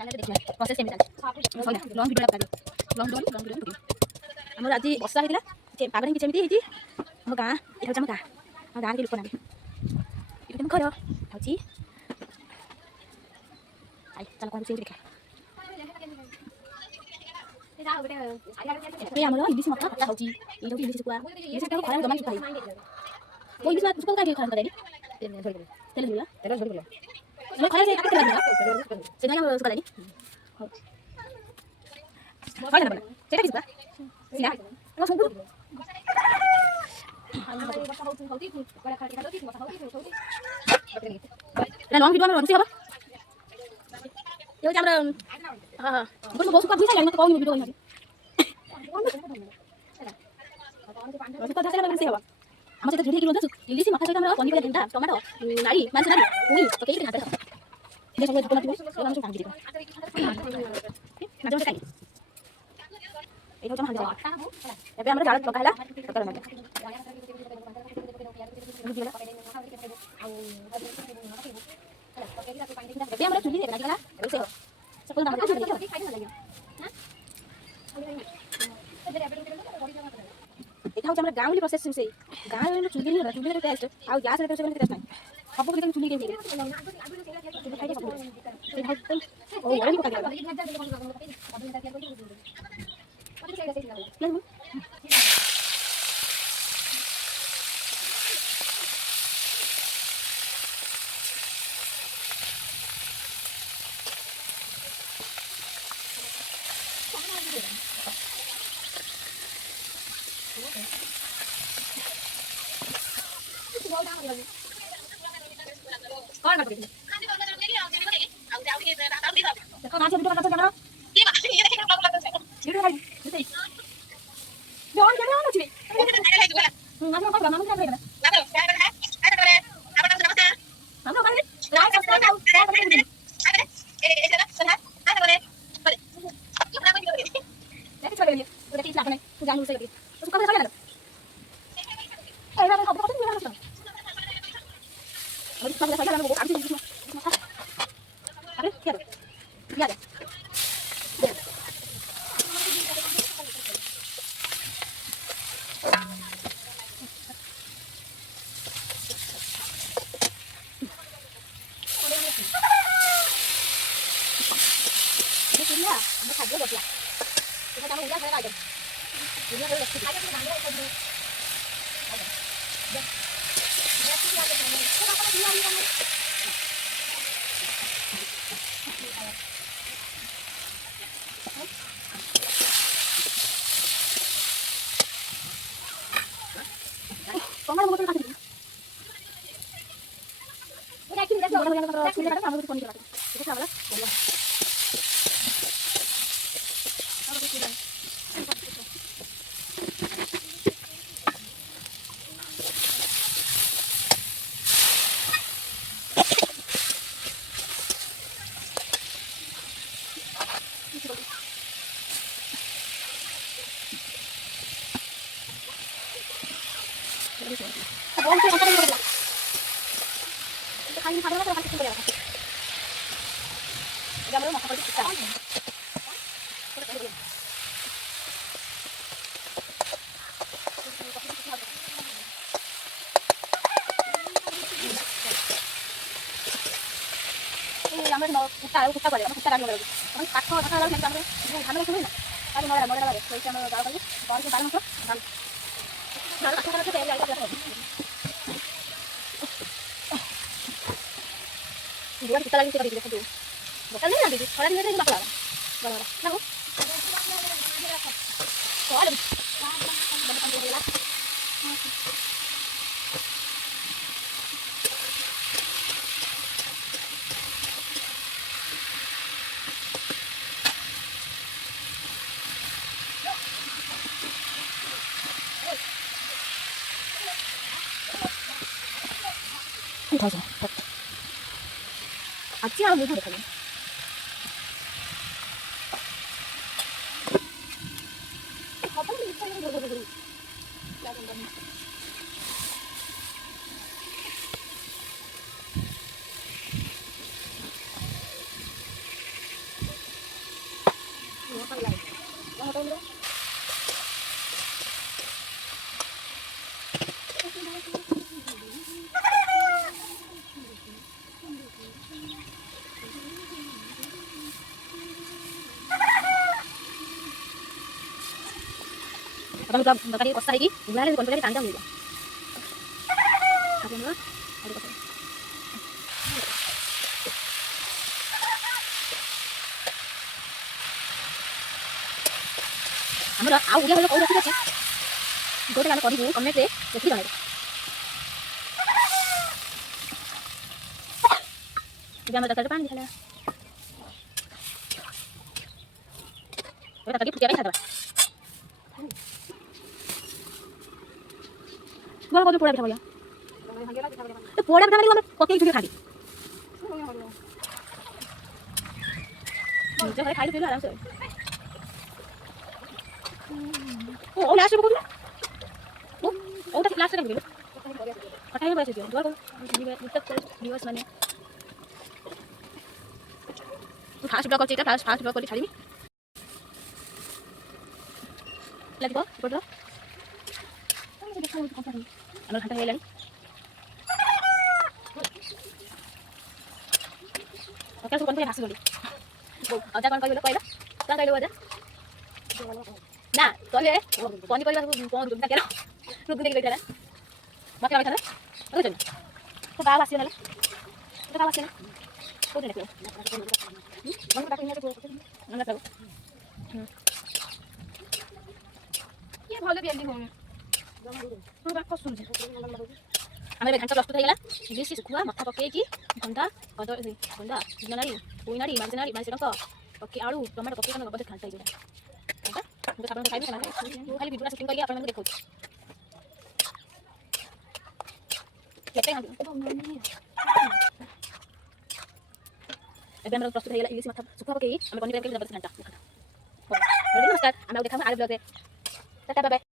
Process केମିତି ଚାଲିଛି ସଇଲା long ଭିଡ଼ିଓଟା ପକାଯିବ long video ଆମର ଆଜି ବର୍ଷା ହେଇଥିଲା ପାଗଟା ହିଁ ଯେମିତି ହେଇଛି ଆମ ଗାଁ ଏଇଟା ହେଉଛି ଆମ ଗାଁରେ କେହି ଲୋକ ନାହାନ୍ତି ଏଇଟା ଆମ ଘର ହେଉଛି ଚାଲ କ'ଣ ରୋଷେଇ ଦେଖିବା ଆମର ଇଲିଶ ମକା କଟା ହେଉଛି ଏଇଟା ହେଉଛି ଇଲିଶ ଶୁଖୁଆ ଇଲିଶ ଶୁଖୁଆ ଖରାରେ ଜମା ଶୁଖା ହେଇନି वो इलिश उसको काटिए खराब करेंगे तेल दिया मैं खराब से काट के रखना से नहीं हम उसका लेनी फाइनल बना सेटा किसका सिया वो सब ना नॉन वीडियो में रोंसी हबा ये हमरा हां बस बहुत सुखा दिसा लगना तो कोई वीडियो नहीं बस तो धसला रोंसी हबा हम से धीरे धीरे इलिश मका से हमरा पनीर देंटा टमाटो नारी मांस नारी पुई तो केही खाते ये सब दुकान में हम सब काम दीजिए ना जो काई एटा हम हां एबे हमरा जाळ पका हला पका ना एबे हमरा चुली देखना गला रोसे हो सब दाम का चुली এটা হচ্ছে আমরা গাঁওলি প্রসেস সেই গাঁওলি চুলি নিয়ে চুলির টেস্ট আর গ্যাস রেট সেগুলো টেস্ট নাই সব কিছু চুলি দিয়ে দিই চুলি খাইতে সব সেই হচ্ছে ও ওই কথা দিবা कौन कर देगी देखो ना वीडियो करते कैमरा ये बात नहीं देखेगा ब्लॉग करते हैं वीडियो भाई जैसे जो ऑन कैमरा ऑन हो चुकी ना ना कोई नाम क्या करेगा ना तो क्या है क्या करे आप नाम सुना हम लोग बने लाइक सब्सक्राइब और शेयर करके दीजिए ए जरा सुना ना तो बोले बोले ये ना कोई वीडियो करेगी लेके चले गए तो देखिए आपने तो जानू से करिए उसको कब चला ए ना तो खबर नहीं मिला अरे सब लगा वो आगे देखिए अरे क्या क्या है ये क्या मैं खा गया बचला ये काम उड़ा कर आ गया ये कर रखी खा के मांग रहा है सब Toma motor kasih. Udah kini dah sudah yang kalau kini dah kamu tuh koni lagi. Kita sama lah. Kain kadang kadang kasih boleh apa? Jangan lupa makan kita. Ini yang mana kita boleh, kita lagi boleh. Kan kakak kakak lagi yang kami, kami lagi mana? Kami mau lagi. So kita mau jalan lagi. Baru kita jalan masuk. Nah, aku kan kita jalan. Bukan kita lagi di dulu. Bukan lagi di. Kalau ini lagi bakal. Bakal. Nah, oh, ada. 더 줘. 아찌랑 물도 못하네. Abang buka tadi kos lagi, bulan ini konfliknya kandang juga. Apa nữa? Ada kos. ଆମର ଆଉ ଓଡିଆ ଭଲ କୋଉ ଅଛି? ଗୋଟେ ଆମେ କରିବୁ କମେଣ୍ଟରେ ଦେଖିକି ଜଣାଇବ। ଏବେ ଆମେ ତରକାରୀ ପାଣି ହେଲା। ଏବେ ତରକାରୀ ଫୁଟିବା ପାଇଁ ଛାଡିବା। ଗଲା କୋଉ ପୋଡା ପିଠା ଭଳିଆ। ଏ ପୋଡା ପିଠା ମାନେ ଆମେ ପକେଇକି ଟିକେ ଖାଇ। ନିଜେ ଘରେ ଖାଇଲେ ପିଇଲେ ଆରାମସେ। ଓ ଲାଷ୍ଟ ରେ ପକଉଥିଲା। ଓ ତା ଲାଷ୍ଟ ରେ ପକଉଥିଲା। ହଟାଇ ବସେ ଦିଅ। ଦୁଆ ଭିଉଅର୍ସ ମାନେ ତୁ ଫାଷ୍ଟ ବ୍ଲଗ କରିଛି ଏଟା ଫାଷ୍ଟ ବ୍ଲଗ କରି ଛାଡ଼ିବି। ଲାଗିବ ପଡର। ଆମର ଘଣ୍ଟା ହେଇଗଲାଣି। ଓକେ ସବୁ କଣ୍ଟେ ଭାସି ଗଲି। ଅଜା କଣ କହିଲେ କହିଲା? କଣ କହିଲେ ଅଜା? ନା କହିଲେ ପନିପରିବା ସବୁ କଣ ଦୁର୍ଗା କେନ ରୁଗୁ ଦେଖି କହିଥିଲା ମତେ କହିଥିଲା ବୁଝୁଛ ତ ବାବା ଆସିବ ନହେଲେ ତ ବାବା ଆସିବ କୋଉଠି ଦେଖିବ ମନ ଡାକି ନିହାତି ମନ ଡାକ ଇଏ ଭଲ ବି ଏଣ୍ଡିଂ ହଉନି ତୁ ଡାକ ଶୁଣୁଛି ଆମର ଘାଣ୍ଟ ପ୍ରସ୍ତୁତ ହେଇଗଲା ଇଲିଶି ଶୁଖୁଆ ମଥା ପକେଇକି ଭଣ୍ଡା କଦଳୀ ଭଣ୍ଡା ଦିନନାଡ଼ି ପୁଇନାଡ଼ି ମାଂସନାଡ଼ି ମାଂସଟଙ୍କ ପକେଇ ଆଳୁ ଟମାଟୋ ପକେଇକି ଆମେ ବୋଧେ ଘାଣ୍ଟ ହେଇଯିବ ମୁଁ ଆପଣଙ୍କୁ ଖାଇବି ସେମାନେ ମୁଁ ଖାଲି ଭିଡ଼ିଓ ସୁଟିଂ କରିକି ଆପଣଙ୍କୁ ଦେଖାଉଛି କେତେ ଏବେ ଆମର ପ୍ରସ୍ତୁତ ହେଇଗଲା ଇଲିଶି ମାଥା ଶୁଖୁଆ ପକେଇ ଆମେ ପନିପରିବା ଜବରଦସ୍ତ ଘାଣ୍ଟ ନମସ୍କାର ଆମେ ଆଉ ଦେଖାము ଆର ବ୍ଲଗରେ ଟାଟା ବାଏ।